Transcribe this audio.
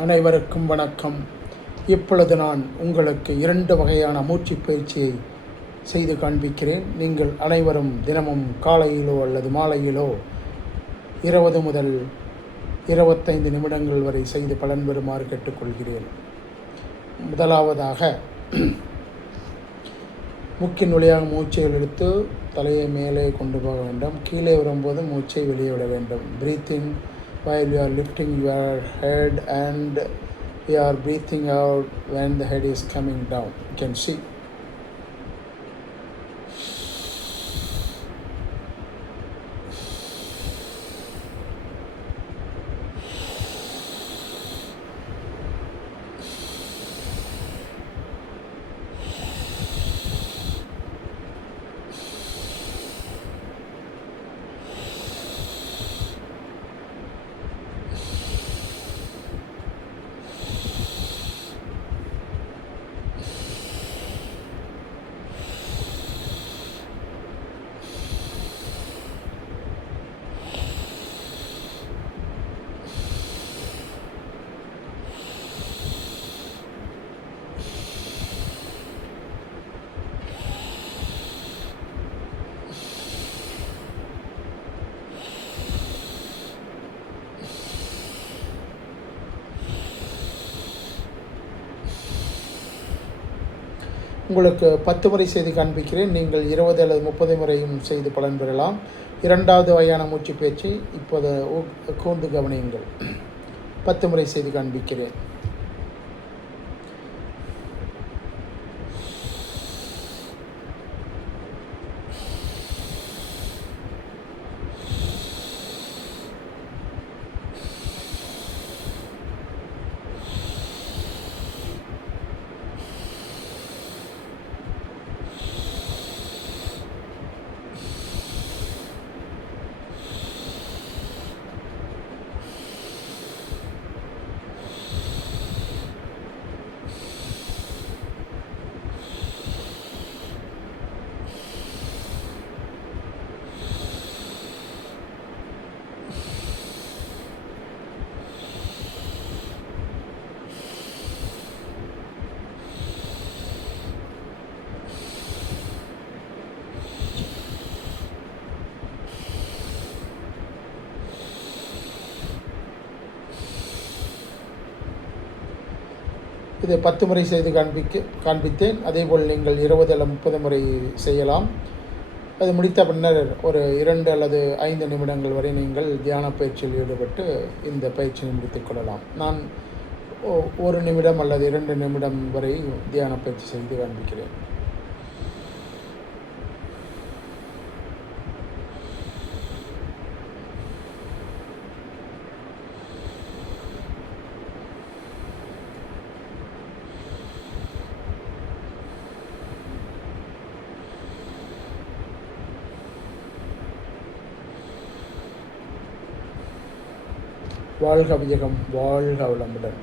அனைவருக்கும் வணக்கம். இப்பொழுது நான் உங்களுக்கு 2 வகையான மூச்சு பயிற்சியை செய்து காண்பிக்கிறேன். நீங்கள் அனைவரும் தினமும் காலையிலோ அல்லது மாலையிலோ 20 முதல் 25 நிமிடங்கள் வரை செய்து பலன் பெறுமாறு கேட்டுக்கொள்கிறேன். முதலாவதாக மூக்கின் வழியாக மூச்சை இழுத்து தலையை மேலே கொண்டு போக வேண்டும். கீழே வரும்போது மூச்சை வெளியே விட வேண்டும். Breathe in while you are lifting your head and you are breathing out when the head is coming down. You can see. உங்களுக்கு 10 முறை செய்து காண்பிக்கிறேன். நீங்கள் 20 அல்லது 30 முறையும் செய்து பலன் பெறலாம். 2வது வகையான மூச்சு பயிற்சி இப்போது கூர்ந்து கவனியுங்கள். 10 முறை செய்து காண்பிக்கிறேன். இதை 10 முறை செய்து காண்பித்தேன். அதேபோல் நீங்கள் 20 அல்லது 30 முறை செய்யலாம். அது முடித்த பின்னர் ஒரு 2 அல்லது 5 நிமிடங்கள் வரை நீங்கள் தியான பயிற்சியில் ஈடுபட்டு இந்த பயிற்சியை முடித்துக் கொள்ளலாம். நான் 1 நிமிடம் அல்லது 2 நிமிடம் வரை தியான பயிற்சி செய்து காண்பிக்கிறேன். வாழ்க வையகம், வாழ்க வளமுடன்.